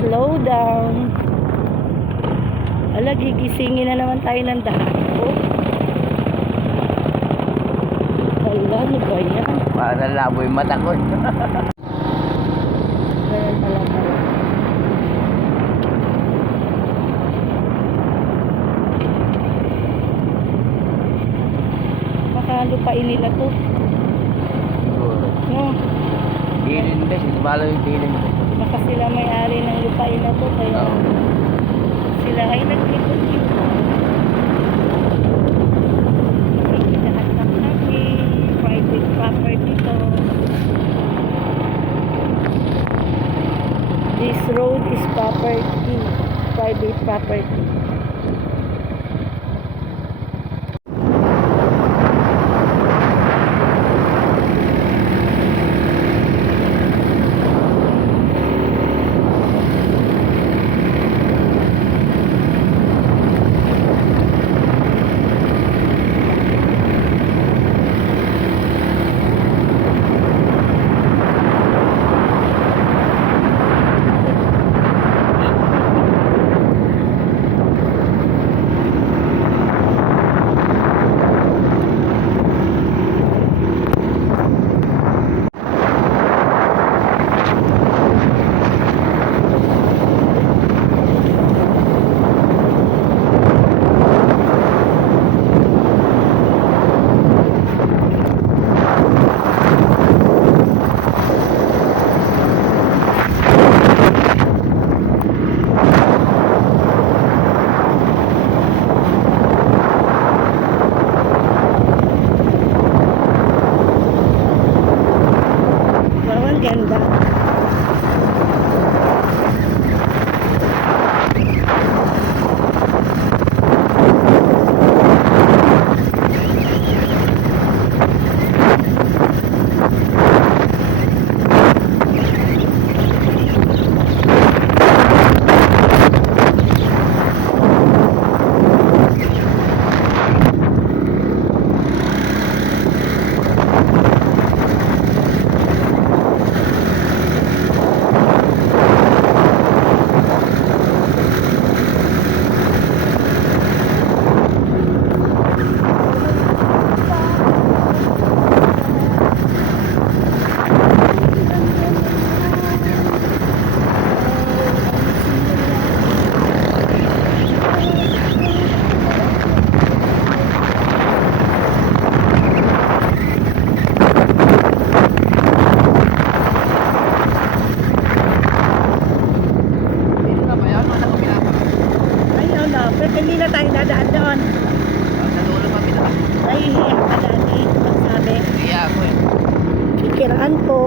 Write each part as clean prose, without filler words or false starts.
Slow down. Ala, gigisingin na naman tayo ng dahon. Ala, ano ba yan? Para labo yung mata ko. Ganyan pala pala. Baka lupain nila to. No? Dilin bes, malo yung dilin bes. Baka sila may-ari ng lupain na to. Kaya sila ay naglikod-likod. Nakikitahatak kami. Private property to. This road is property. Private property. Ganda. Pero hindi na tayo dadaan doon. Sa dulo pa pinaka. Ay, hiyak ka dati. Magsabi. Iya ako eh. Kikiraan po.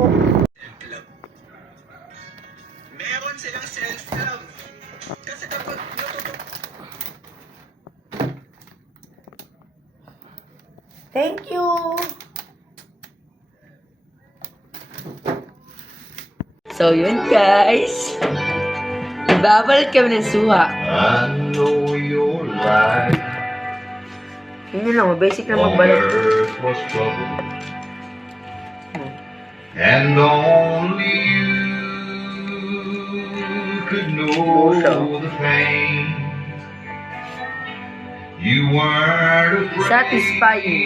Meron silang self-love. Kasi kapag Thank you. So yun guys. Babalik kami ng suha. I know you're right. Hindi lang, basic na On magbalik. earth was trouble, and only you could know the pain. You weren't afraid Satisfying.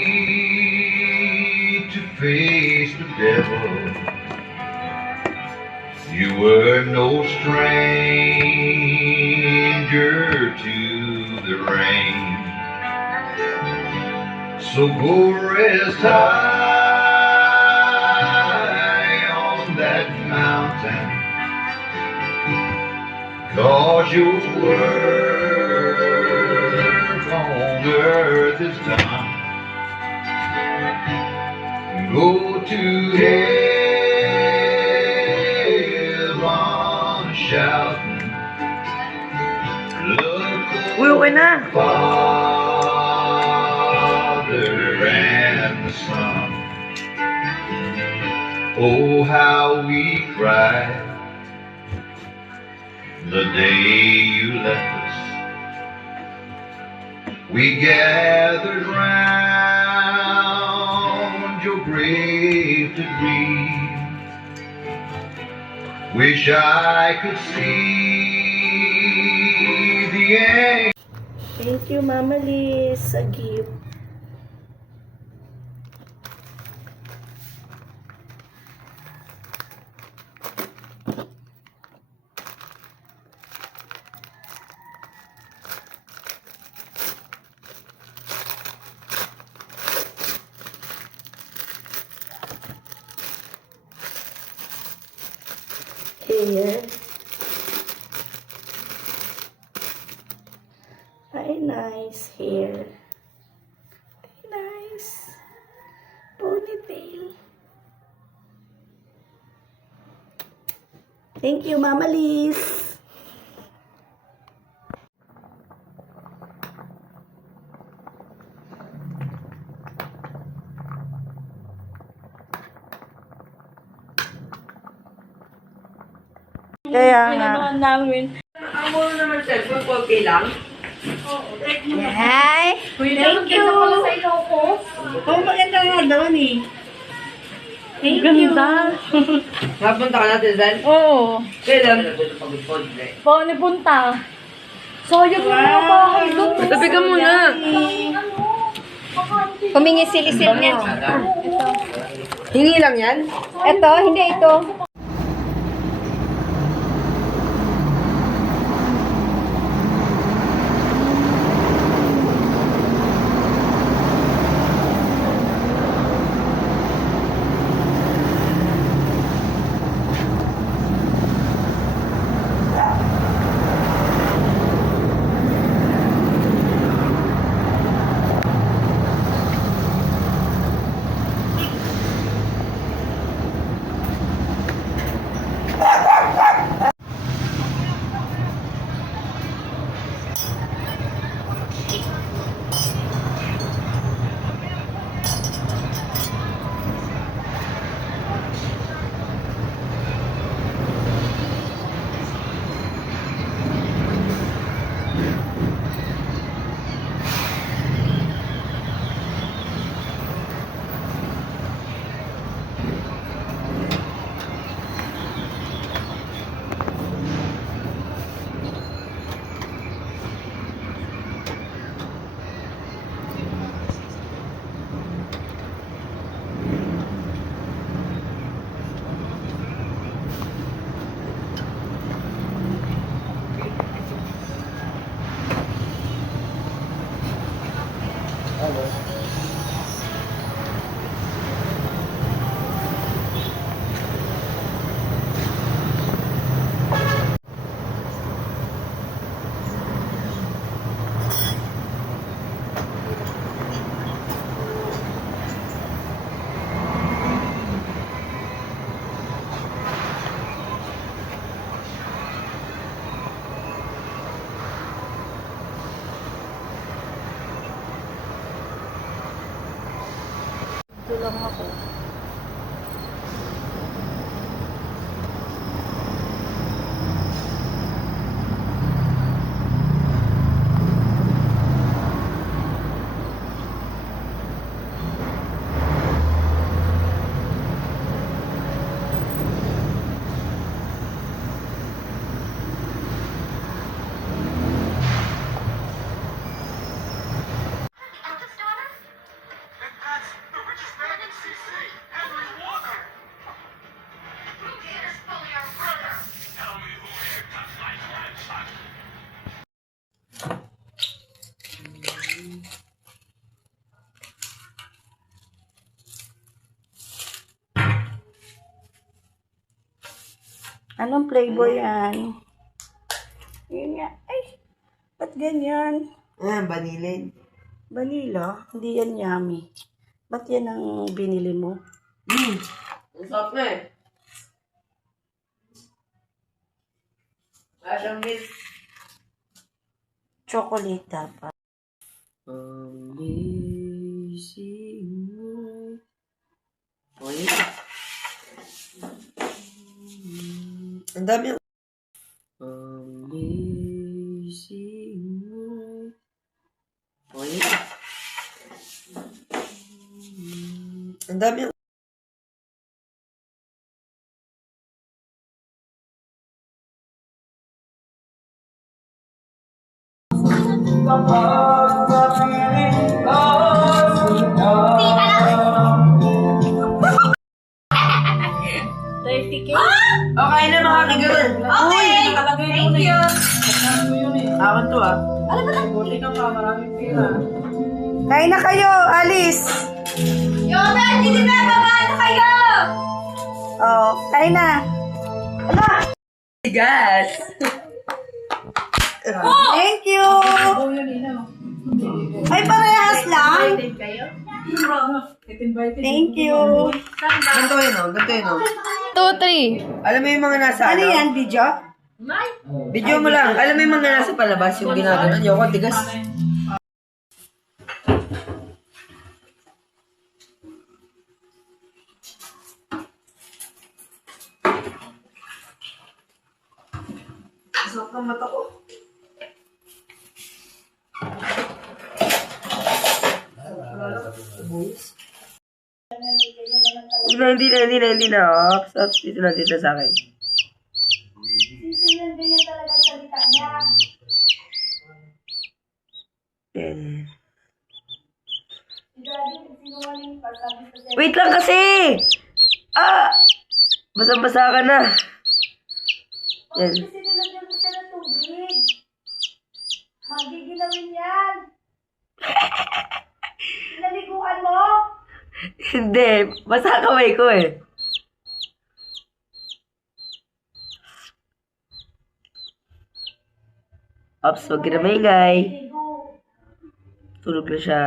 to face the devil. You were no stranger to the rain. So go rest high on that mountain, 'cause your work on earth is done. Go to heaven shouting, look Uy, okay na. Father and the Son. Oh, how we cried the day you left us. We gathered round your grave to grieve. Wish I could see the end. Thank you, Mama Liz, sa gift. Here. Ay, nice hair. Ay, nice. Ponytail. Thank you, Mama Liz. Kaya nga. namin. Amo naman cellphone ko, okay lang? Hi. Thank you. Oh, maganda nga doon eh. Thank you. Napunta ka natin, Zan? Oo. Kailan? Paano punta? Sayang mo na bahay doon. Tabi ka muna. Humingi silisil niya. Hingi lang yan? Ito, hindi ito. Ito lang ako. Anong flavor yan? Yun nga. Ay, ba't ganyan? Vanillin. Vanilla? Hindi yan yummy. Ba't yan ang binili mo? Ang sarap na eh. Asang bit. Chocolate dapat. Amazing mo. Okay. Ang dami. Amazing mo. Okay. Ang dami. Okay na mga kagalan. Okay! Thank you! Akin to ah. Kain na kayo, Alice. Yoga, hindi na! Baba na kayo! Oh, kain na. Gas. Thank you. Ay, parehas lang. Thank you. Ganito yun oh. Ganito yun oh. 2, 3. Alam mo yung mga nasa Ano ano? yan, video? Video mo lang. Alam mo yung mga nasa palabas, yung ginaganon. Yung ako, tigas. Masok ang mata ko. Hindi na. Ops, dito na sa akin. Sisinan ganyan talaga ang salita niya. Yan. Si Daddy, sinungaling pa, sabi ko sa'yo. Wait lang kasi! Ah! Basa-basa ka na. Yan. Kasi nilagyan mo siya ng tubig. Magigilawin yan. Pinaliguan mo? Hindi. Basa kamay ko eh. Ops, huwag ka na maingay. Ligo. Tulog na siya.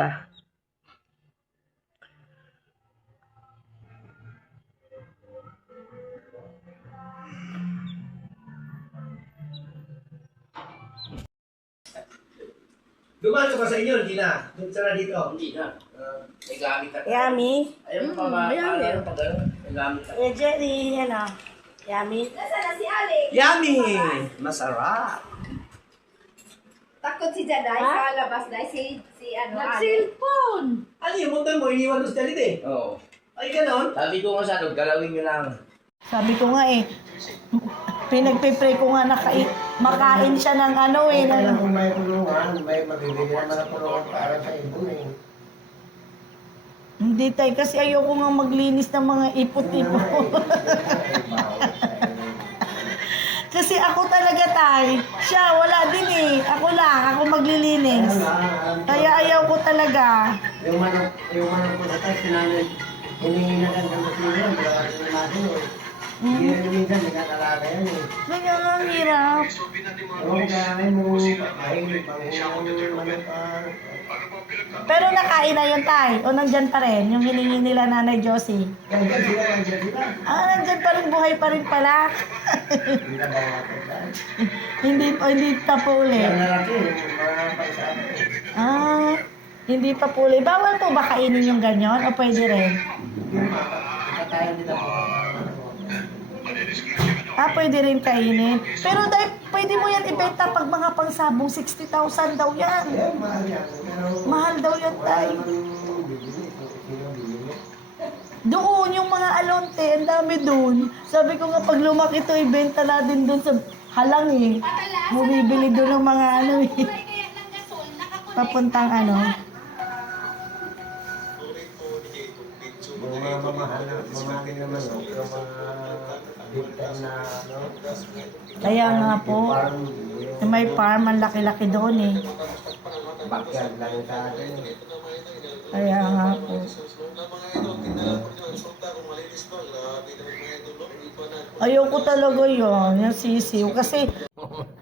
Dumaan ka ba sa inyo? Hindi na. Doon ka na dito. Hindi na. May gamit ako. Yummy. Ayun pa ba? Ayun pa gano'n. May gamit ako. Eh, Jerry, ano? Yummy. Nasaan na si Alex? Yummy! Masarap. Takot si Jaday sa labas dahil si ano, Alex. Nag-cellphone. Ano yung motor mo? Iniwan doon sa galit eh. Oo. Ay, gano'n? Sabi ko nga sa doon, galawin nyo lang. Sabi ko nga eh, pinagpipray ko nga makain siya ng ano eh. Kaya kung may tulungan, may mabibili naman ang tulungan para sa ibon eh. Hindi tay, kasi ayoko nga maglinis ng mga ipot-ipot. Kasi ako talaga tay, siya wala din eh. Ako lang, ako maglilinis. Kaya ayaw ko talaga. Yung manok ko sa tayo, sinanay, hinihingi na lang ng masino, wala ka rin natin eh. Hindi rin minsan, nagkakalaga yan eh. Kaya nga ang hirap. Ewan kaya ngayon mo, mahilig, panghinang manok Pero nakain na yun tay, o nandyan pa rin, yung hiningi nila Nanay Josie. Nandiyan sila. Ah, nandyan pa rin, buhay pa rin pala. Hindi na ba natin tayo? hindi pa po ulit. Yan na lang yun, yung mga pagsabi. Ah, hindi pa po ulit. Bawal po ba kainin yung ganyan o pwede rin? Kaya nila po. Ah, pwede rin kainin. Pero dahil pwede mo yan ibenta pag mga pangsabong 60,000 daw yan. Eh, mahal yan. Pero, Mahal daw yan tayo. bibili, sino bibili? Doon, yung mga alonte, ang dami doon. Sabi ko nga, pag lumaki to, ibenta natin doon sa halang eh. Bumibili doon ng mga ano eh. Papuntang ano. Yung mga mamahal na, mamahal naman, no? Yung mga big time na, no? Kaya nga po, Farm, yung may farm, ang laki-laki doon eh. backyard lang yung sa atin. Kaya nga po. Ayoko talaga yun, yung sisiw. Kasi,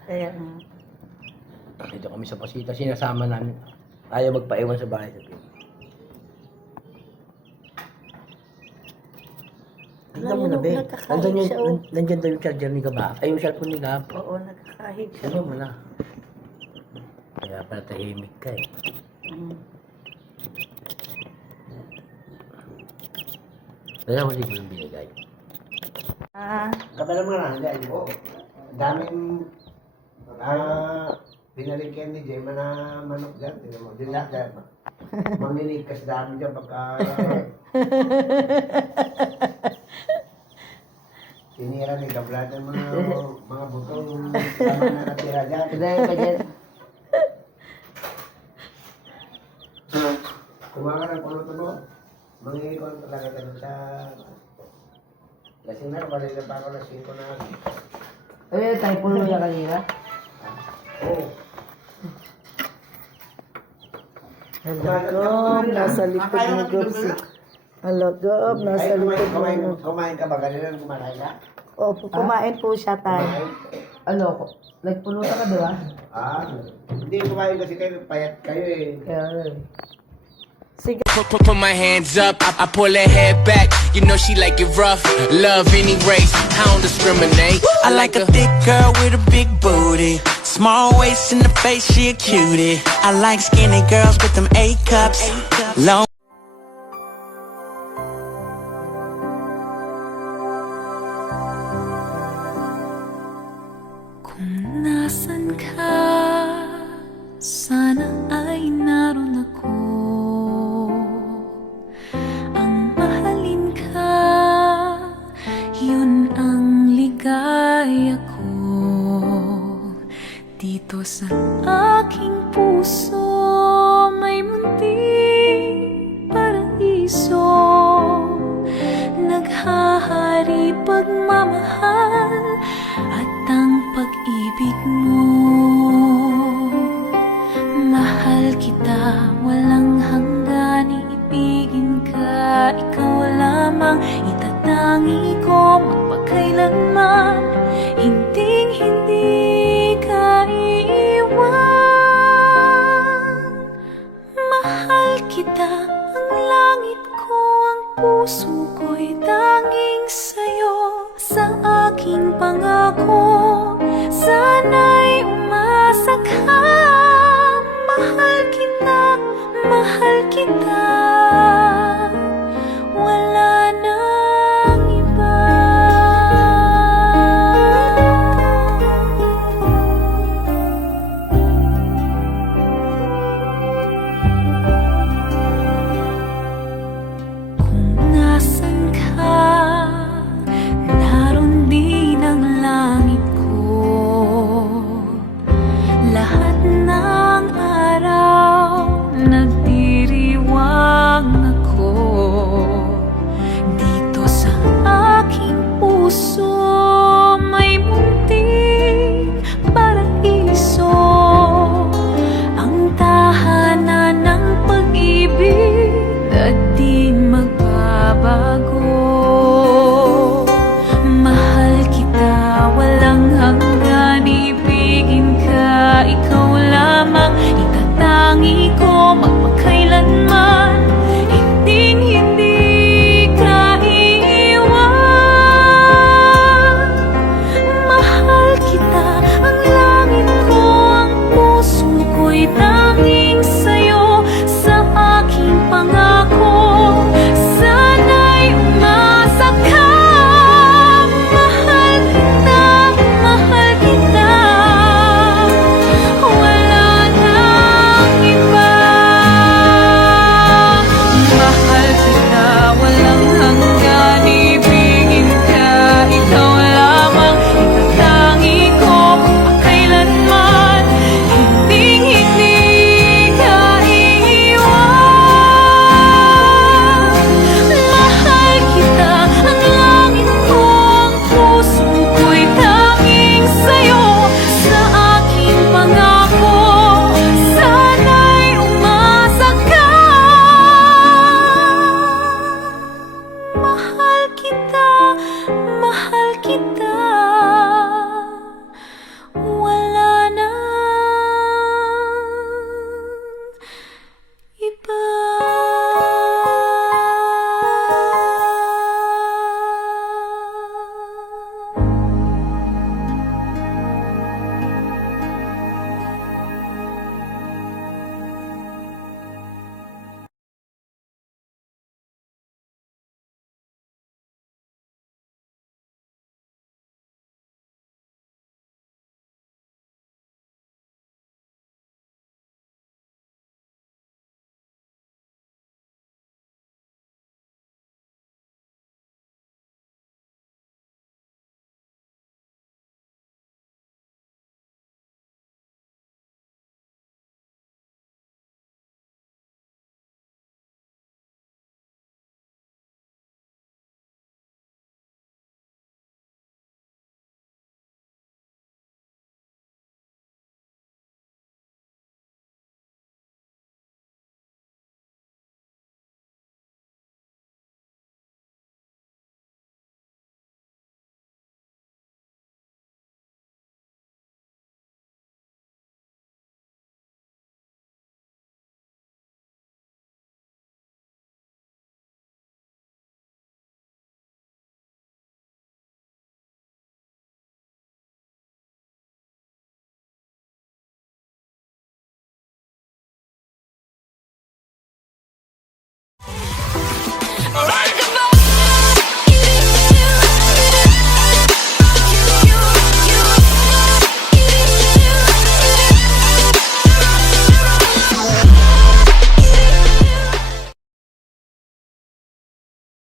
kaya nga. Dito kami sa Pasita, sinasama namin. Ayaw magpaiwan sa bahay sa Pilipinas. Tignan mo na, Lalo be. nagkakahit Nandun siya, oh. nandyan daw yung charger ni Gaba. Ay, yung cellphone ni Gaba. Oo, nagkakahit siya. Tignan mo na. Kaya pala tahimik ka eh. Mm. Kaya mo libo yung binigay. Ah, Kabala mo na, dahil po. Daming, pinaligyan ni Gemma na manok dyan. Tignan mo, din lahat dyan. Mamilikas dami dyan pagka... Tinira ni Gablad ng mga butong tama na natira dyan. Tignan ka dyan. Kumain ka ng pulutan mo. Mangingikon talaga ka sa... Lasing na, balik na pa ako ng 5 na. Eh, tayo pulo niya kanina. Oo. Alagam, nasa likod mo, Gopsi. Alagam, nasa likod mo. Kumain ka ba? Kanina kumain ka? Opo, kumain po siya tayo. Ano ko? Nagpulutan ka, di ba? Hindi kumain kasi kayo, payat kayo eh. Kaya ano eh. Sige. Put my hands up, I pull her head back. You know she like it rough. Love any race, I don't discriminate. I like a thick girl with a big booty. Small waist in the face, she a cutie. I like skinny girls with them A cups. Long. Kung nasan ka, sana ay naroon ako. Ang mahalin ka, yun ang ligaya ko. Dito sa aking puso, may munting paraiso.